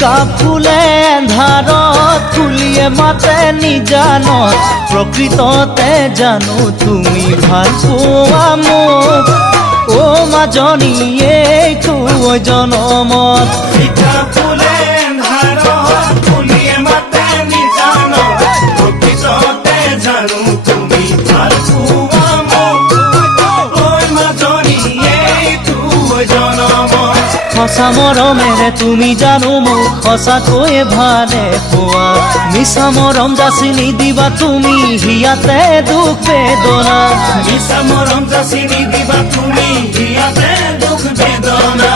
জিকা ফুলে এন্ধাৰত কুলিয়ে মাতে নিজানত প্ৰকৃততে জানো তুমি ভাল পোৱা মোক ও মাজনী এইটো জনমত জিকা ফুলে এন্ধাৰত কুলিয়ে মাতে নিজানত প্ৰকৃততে জানো তুমি ভাল পোৱা মোক ঐ মাজনী এইটো জনমত সঁচা মৰমেৰে তুমি জানো মোক সঁচাকৈয়ে ভালে পোৱা মিছা মৰম যাচি নিদিবা তুমি হিয়াতে দুখ বেদনা মিছা মৰম যাচি নিদিবা তুমি হিয়াতে দুখ বেদনা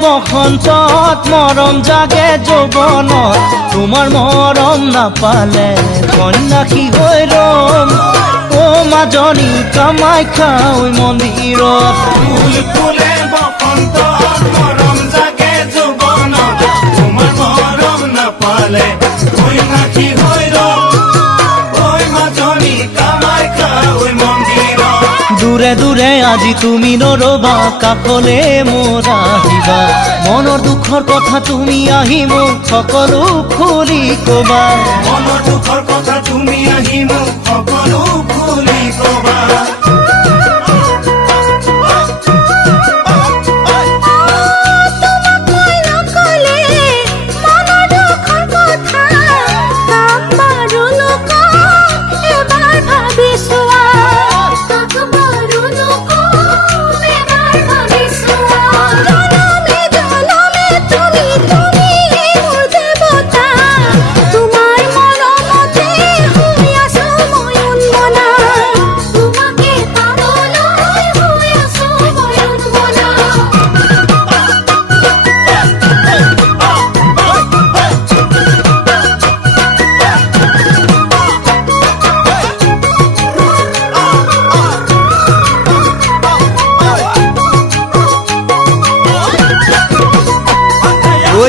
বসন্তত মৰম জাগে যৌৱনত তোমাৰ মৰম নাপালে সন্যাসী হৈ ৰম ও মাজনী কামাখ্যা মন্দিৰত ফুল ফুলে বসন্তত মৰম জাগে যৌৱনত তোমাৰ মৰম নাপালে সন্যাসী হৈ ৰম ঐ মাজনী কামাখ্যা মন্দিৰত দূৰে দূৰে আজি তুমি নৰবা কাষলে মোৰ আহিবা মনৰ দুখৰ কথা তুমি আহি মোক সকলো খুলি কবা মনৰ দুখৰ কথা তুমি আহি মোক সকলো খুলি কবা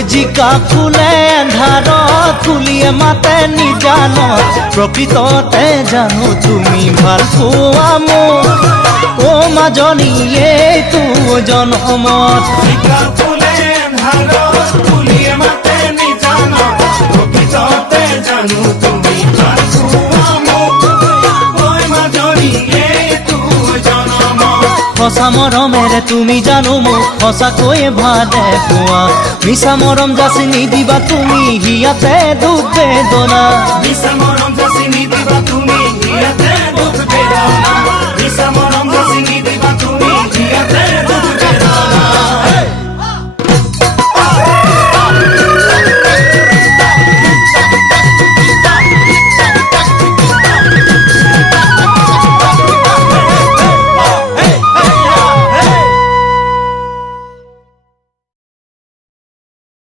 জিকা ফুলে এন্ধাৰত কুলিয়ে মাতে নিজানত প্ৰকৃততে জানো তুমি ভাল পোৱা মোক ও মাজনী এইটো জনমত জিকা ফুলে এন্ধাৰত কুলিয়ে মাতে নিজানত প্ৰকৃততে জানো তুমি ভাল পোৱা মোক ঐ মাজনী এইটো জনমত সঁচা মৰমেৰে তুমি জানো মোক সঁচাকৈয়ে ভালে পোৱা মিছা মৰম যাচি নিদিবা তুমি হিয়াতে দুখ বেদনা মিছা মৰম যাচি নিদিবা তুমি হিয়াতে দুখ বেদনা মিছা